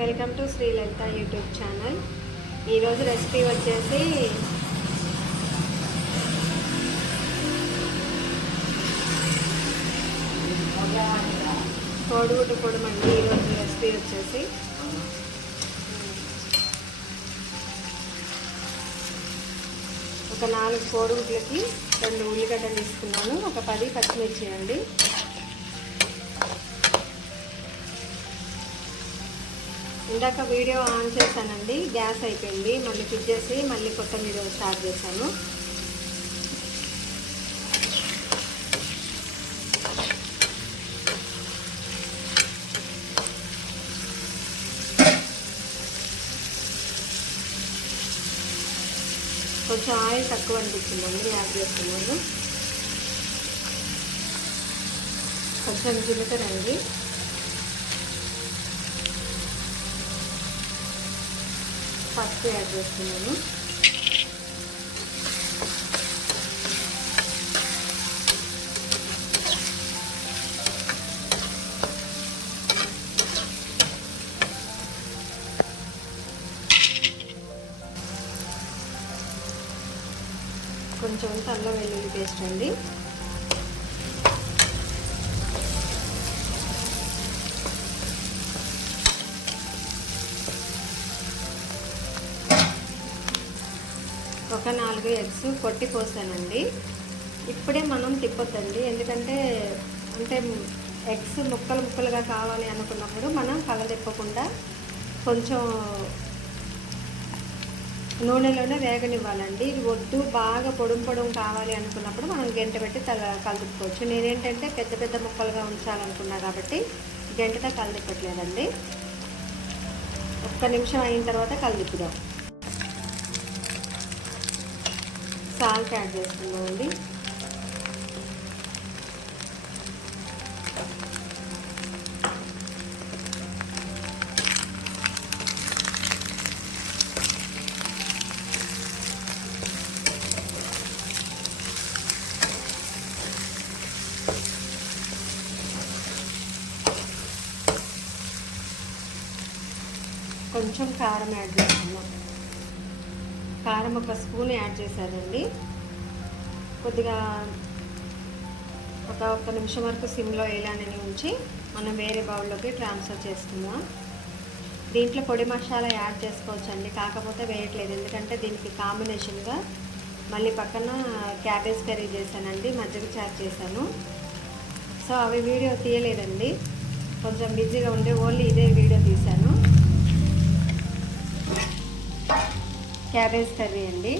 Welcome to Sri Lalitha YouTube channel. ఈరోజు recipe వచ్చేసి కోడిగుడ్డు పొడమండి. ఈరోజు రెసిపీ వచ్చేసి ఒక 4 కోడిగుడ్లకి 2 ఉల్లిగడ్డలు తీసుకున్నాను. ఒక 10 పచ్చిమిర్చి అండి. ఇందాక వీడియో ఆన్ చేశానండి, గ్యాస్ అయిపోయింది. మళ్ళీ ఫిట్ చేసి మళ్ళీ కొత్త వీడియో స్టార్ట్ చేశాను. కొంచెం ఆయిల్ తక్కువ అనిపించిందండి, యాడ్ చేస్తున్నాను. కొంచెం జీలకర్ర అండి, పసుపు యాడ్ చేస్తున్నాను. కొంచెం అల్లం వెల్లుల్లి పేస్ట్ అండి. ఒక 4 ఎగ్స్ కొట్టి పోసానండి. ఇప్పుడే మనం తిప్పొద్దండి, ఎందుకంటే ఎగ్స్ ముక్కలుగా కావాలి అనుకున్నప్పుడు మనం కలదిప్పకుండా కొంచెం నూనెలోనే వేగనివ్వాలండి. ఇది వద్దు, బాగా పొడుం కావాలి అనుకున్నప్పుడు మనం గంట పెట్టి కలదిప్పుకోవచ్చు. నేనేంటంటే పెద్ద ముక్కలుగా ఉంచాలనుకున్నా కాబట్టి గంటతో కలదిప్పట్లేదండి. ఒక్క నిమిషం అయిన తర్వాత కలదిప్పుదాం. సాల్ట్ యాడ్ చేస్తున్నామండి. కొంచెం కారం యాడ్ చేస్తున్నాం. కారం ఒక స్పూన్ యాడ్ చేశానండి. కొద్దిగా ఒక నిమిషం వరకు సిమ్లో ఇలానే ఉంచి మనం వేరే బౌల్లోకి ట్రాన్స్ఫర్ చేసుకుందాం. దీంట్లో పొడి మసాలా యాడ్ చేసుకోవచ్చండి, కాకపోతే వేయట్లేదు ఎందుకంటే దీనికి కాంబినేషన్గా మళ్ళీ పక్కన క్యాబేజ్ కర్రీ చేశానండి, మజ్జిగ చారు చేశాను. సో అవి వీడియో తీయలేదండి, కొంచెం బిజీగా ఉండి ఓన్లీ ఇదే వీడియో తీశాను. క్యాబేజ్ కర్రీ అండి,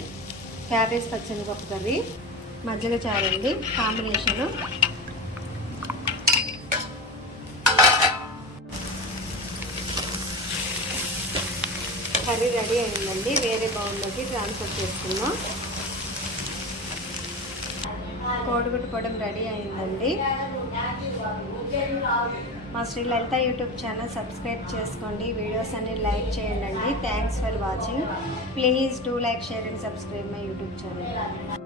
క్యాబేజ్ పచ్చనిపప్పు కర్రీ, మజ్జిగ చారు అండి కాంబినేషను. కర్రీ రెడీ అయిందండి, వేరే బౌల్లోకి ట్రాన్స్ఫర్ చేసుకున్నాం. కోడిగుడ్డు పొడం రెడీ అయిందండి. మా శ్రీలలిత యూట్యూబ్ ఛానల్ సబ్స్క్రైబ్ చేసుకోండి, వీడియోస్ అన్ని లైక్ చేయండి. Thanks for watching. Please do like, share and subscribe my YouTube channel.